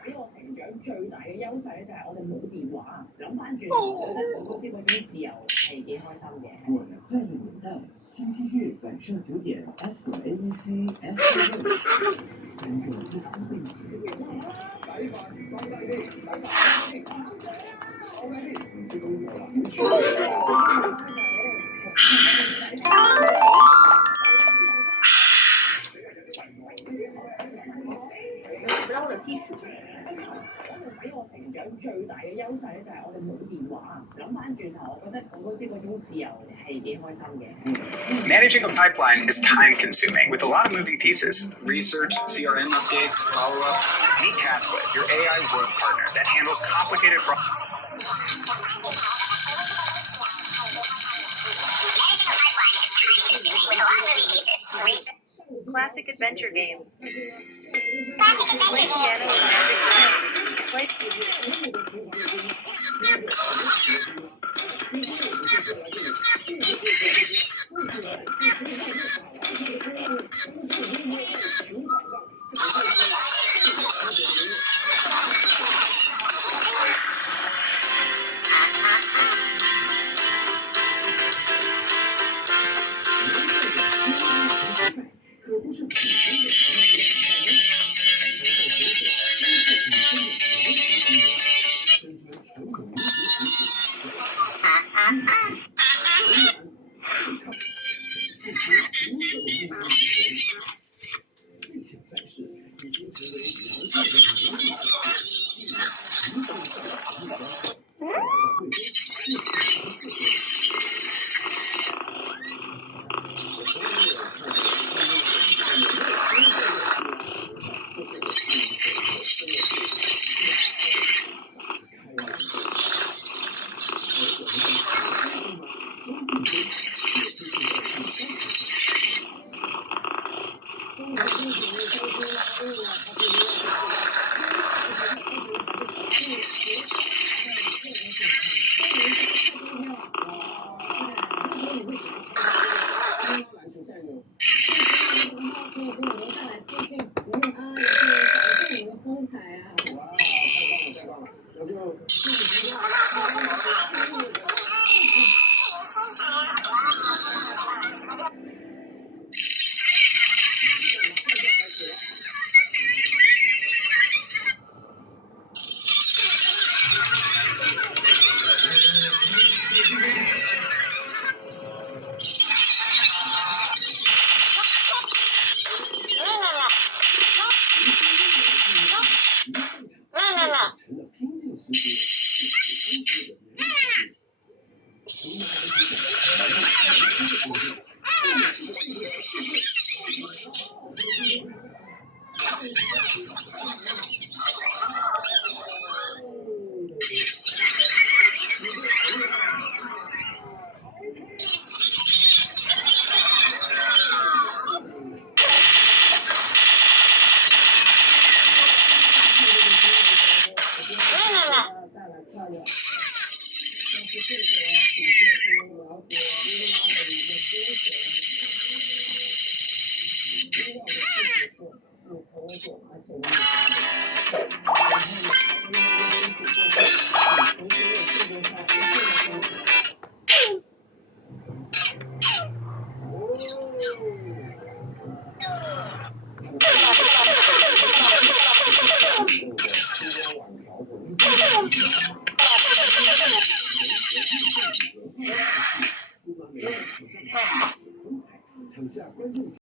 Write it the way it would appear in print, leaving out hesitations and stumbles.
使我成長最大嘅優勢咧，就係我哋冇電話。諗翻轉頭，我覺得嗰支嗰種自由係幾開心嘅。我的快樂年代，星期日晚上9點 ，S 股 ABC S 股3個不同背景。我哋 T 恤，嗰陣時我成長最大嘅優勢咧，就係我哋冇電話。諗翻轉頭，我覺得嗰支嗰種自由係幾開心嘅。Managing a pipeline is time-consuming with a lot of moving pieces. Research, CRM updates, follow-ups. Meet TaskWave, your AI work partner that handles complicated Classic adventure games. Play piano with magic